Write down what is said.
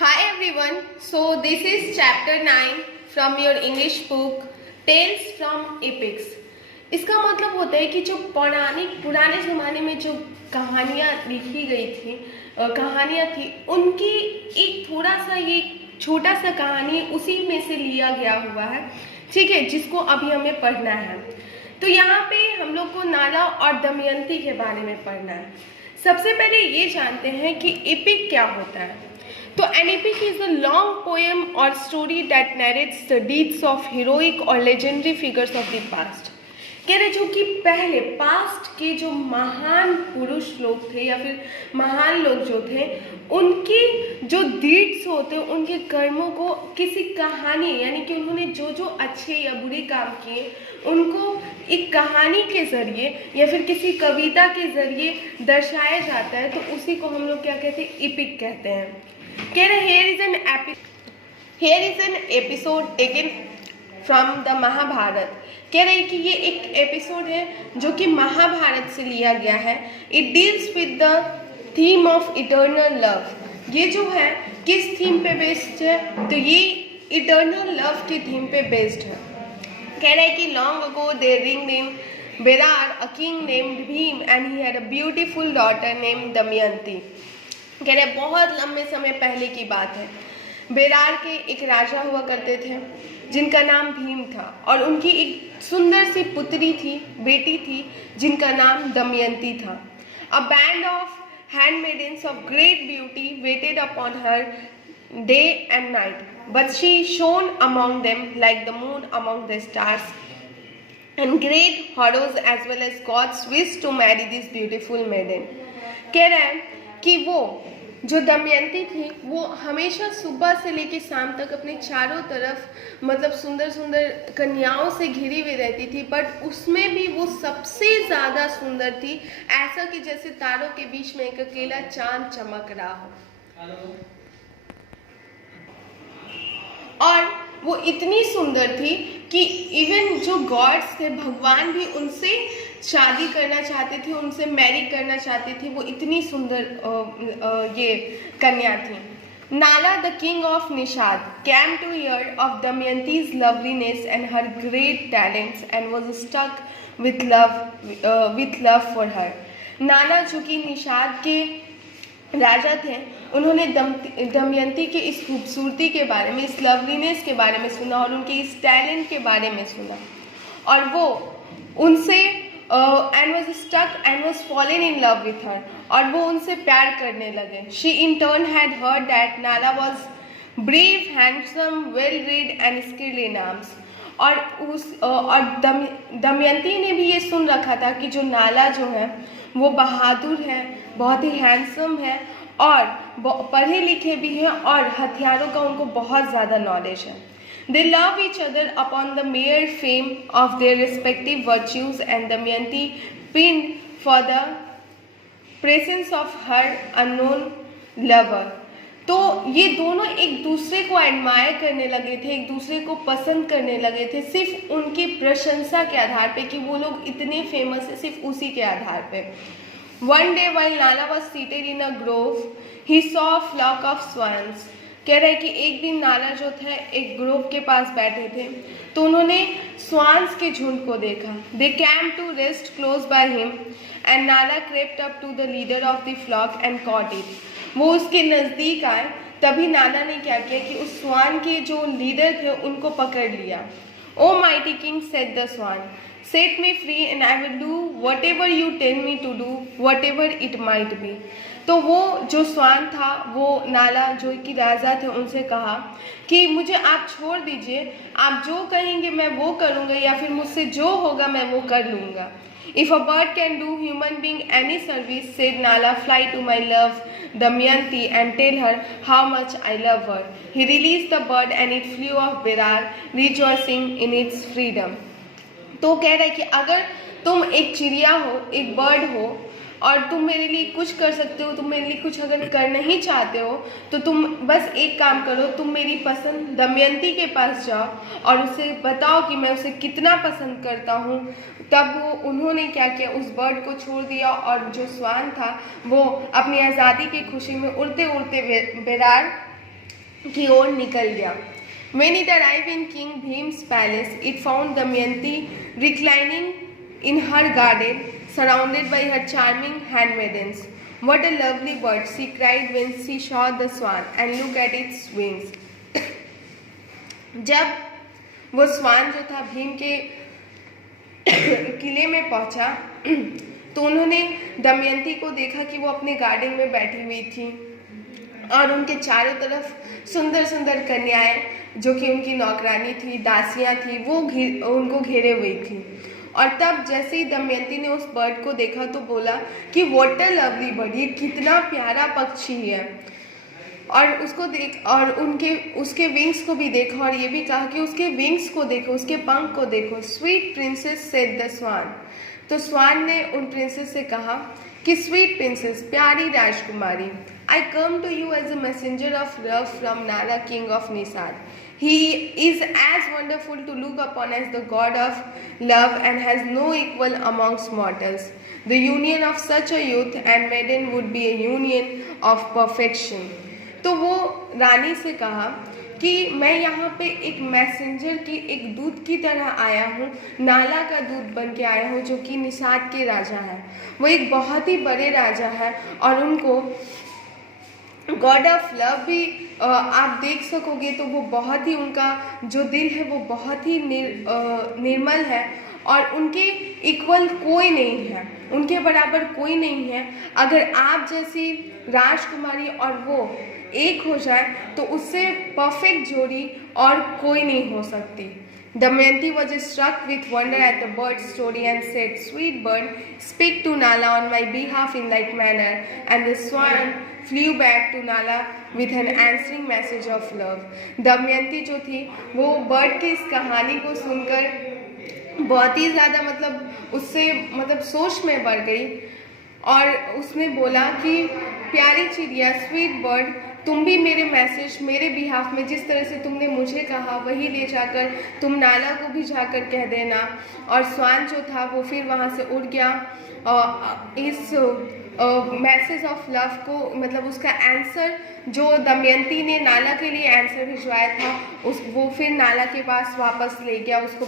Hi everyone, so this is chapter 9 from your English book Tales from Epics. इसका मतलब होता है कि जो पुराने ज़माने में जो कहानियाँ लिखी गई थी, कहानियाँ थी, उनकी एक थोड़ा सा ये छोटा सा कहानी उसी में से लिया गया हुआ है, ठीक है, जिसको अभी हमें पढ़ना है। तो यहाँ पे हम लोग को नाला और दमयंती के बारे में पढ़ना है। सबसे पहले ये जानते हैं कि एपिक क्या होता है। तो an epic is a long poem or story that narrates the deeds of heroic or legendary figures of the past. कह रहे जो कि पहले पास्ट के जो महान पुरुष लोग थे या फिर महान लोग जो थे, उनकी जो डीड्स होते हैं, उनके कर्मों को किसी कहानी यानी कि उन्होंने जो जो अच्छे या बुरे काम किए उनको एक कहानी के ज़रिए या फिर किसी कविता के ज़रिए दर्शाया जाता है, तो उसी को हम लोग क्या कहते हैं, एपिक कहते हैं। कह रहे here is an episode taken from the Mahabharat. कह रहे कि ये एक एपिसोड है जो कि महाभारत से लिया गया है। It deals with the theme of eternal love। ये जो है किस थीम पे बेस्ड है, तो ये इटर्नल लव की थीम पे बेस्ड है। कह रहे कि long ago there reigned in Berar a king named Bhim and he had a beautiful daughter named Damayanti। कह रहे बहुत लंबे समय पहले की बात है। बेरार के एक राजा हुआ करते थे जिनका नाम भीम था और उनकी एक सुंदर सी पुत्री थी, बेटी थी, जिनका नाम दमयंती था। A band of handmaidens of great beauty waited upon her day and night, but she shone among them like the moon among the stars, and great heroes as well as gods wished to marry this beautiful maiden। कह रहे हैं कि वो जो दमयंती थी वो हमेशा सुबह से लेकर शाम तक अपने चारों तरफ मतलब सुंदर सुंदर कन्याओं से घिरी हुई रहती थी, बट उसमें भी वो सबसे ज़्यादा सुंदर थी, ऐसा कि जैसे तारों के बीच में एक अकेला चांद चमक रहा हो। और वो इतनी सुंदर थी कि इवन जो गॉड्स थे, भगवान भी उनसे शादी करना चाहते थे, उनसे मैरी करना चाहते थे, वो इतनी सुंदर ये कन्या थी। नाला the king of Nishad came to hear of Damayanti's loveliness and her great talents and was struck with love for her। नाला जो कि निषाद के राजा थे, उन्होंने दमयंती के इस खूबसूरती के बारे में, इस लवलीनेस के बारे में सुना और उनके इस टैलेंट के बारे में सुना और वो उनसे and was stuck and was fallen in love with her और वो उनसे प्यार करने लगे। She in turn had heard that Nala was brave, handsome, well read and skilled in arms। और दमयंती ने भी ये सुन रखा था कि जो नाला जो है वो बहादुर है, बहुत ही हैंडसम है और पढ़े लिखे भी हैं और हथियारों का उनको बहुत ज़्यादा नॉलेज है। They love each other upon the mere fame of their respective virtues, and Damayanti pined for the presence of her unknown lover। तो ये दोनों एक दूसरे को एडमायर करने लगे थे, एक दूसरे को पसंद करने लगे थे, सिर्फ उनकी प्रशंसा के आधार पे कि वो लोग इतने फेमस है, सिर्फ उसी के आधार पे। One day while Nala was seated in a grove, he saw a flock of swans। कह रहे कि एक दिन नाला जो थे एक ग्रोव के पास बैठे थे तो उन्होंने स्वान्स के झुंड को देखा। They came to rest close by him and Nala crept up to the leader of the flock and caught it। वो उसके नज़दीक आए, तभी नाला ने क्या किया कि उस स्वान के जो लीडर थे उनको पकड़ लिया। O mighty king, said the swan, set me free and I will do whatever you tell me to do, whatever it might be। तो वो जो स्वान था, वो नाला जो कि राजा थे, उनसे कहा कि मुझे आप छोड़ दीजिए, आप जो कहेंगे मैं वो करूँगा या फिर मुझसे जो होगा मैं वो कर लूँगा। If a bird can do human being any service, said Nala, fly to my love Damayanti and tell her how much I love her। He released the bird and it flew off Berar, rejoicing in its freedom। तो कह रहा है कि अगर तुम एक चिड़िया हो, एक बर्ड हो और तुम मेरे लिए कुछ कर सकते हो, तुम मेरे लिए कुछ अगर करना ही चाहते हो तो तुम बस एक काम करो, तुम मेरी पसंद दमयंती के पास जाओ और उसे बताओ कि मैं उसे कितना पसंद करता हूँ। तब उन्होंने क्या किया, उस बर्ड को छोड़ दिया और जो स्वान था वो अपनी आज़ादी की खुशी में उड़ते उड़ते बेरार की ओर निकल गया। When it arrived in King Bhim's palace, it found Damayanti reclining in her garden, surrounded by her charming handmaidens. What a lovely bird, she cried when she saw the swan and looked at its wings. जब वो स्वान जो था भीम के किले में पहुंचा तो उन्होंने दमयंती को देखा कि वो अपने गार्डन में बैठी हुई थी और उनके चारों तरफ सुंदर सुंदर कन्याएं जो कि उनकी नौकरानी थी, दासियां थी, वो उनको घेरे हुई थी। और तब जैसे ही दमयंती ने उस बर्ड को देखा तो बोला कि व्हाट अ लवली बर्ड, ये कितना प्यारा पक्षी है। और उसको देख और उसके विंग्स को भी देखा और ये भी कहा कि उसके विंग्स को देखो, उसके पंख को देखो। स्वीट प्रिंसेस सेड द स्वान, तो स्वान ने उन प्रिंसेस से कहा कि स्वीट प्रिंसेस, प्यारी राजकुमारी, I come to you as a messenger of love from Nala, king of Nisar. He is as wonderful to look upon as the god of love and has no equal amongst mortals. The union of such a youth and maiden would be a union of perfection. तो वो रानी से कहा कि मैं यहाँ पे एक messenger की, एक दूत की तरह आया हूँ, नाला का दूत बन के आया हूँ जो कि निषाद के राजा है। वो एक बहुत ही बड़े राजा है और उनको गॉड ऑफ लव भी आप देख सकोगे तो वो बहुत ही, उनका जो दिल है वो बहुत ही निर्मल है और उनके इक्वल कोई नहीं है, उनके बराबर कोई नहीं है। अगर आप जैसी राजकुमारी और वो एक हो जाए तो उससे परफेक्ट जोड़ी और कोई नहीं हो सकती। Damayanti was struck with wonder at the bird's story and said, "Sweet bird, speak to Nala on my behalf in like manner." And the swan flew back to Nala with an answering message of love. Damayanti जो थी वो bird की इस कहानी को सुनकर बहुत ही ज़्यादा उससे सोच में पड़ गई और उसने बोला कि प्यारी चिड़िया, स्वीट बर्ड, तुम भी मेरे मैसेज, मेरे बिहाफ में जिस तरह से तुमने मुझे कहा वही ले जाकर तुम नाला को भी जाकर कह देना। और स्वान जो था वो फिर वहाँ से उड़ गया इस मैसेज ऑफ लव को, उसका आंसर जो दमयंती ने नाला के लिए आंसर भिजवाया था वो फिर नाला के पास वापस ले गया उसको।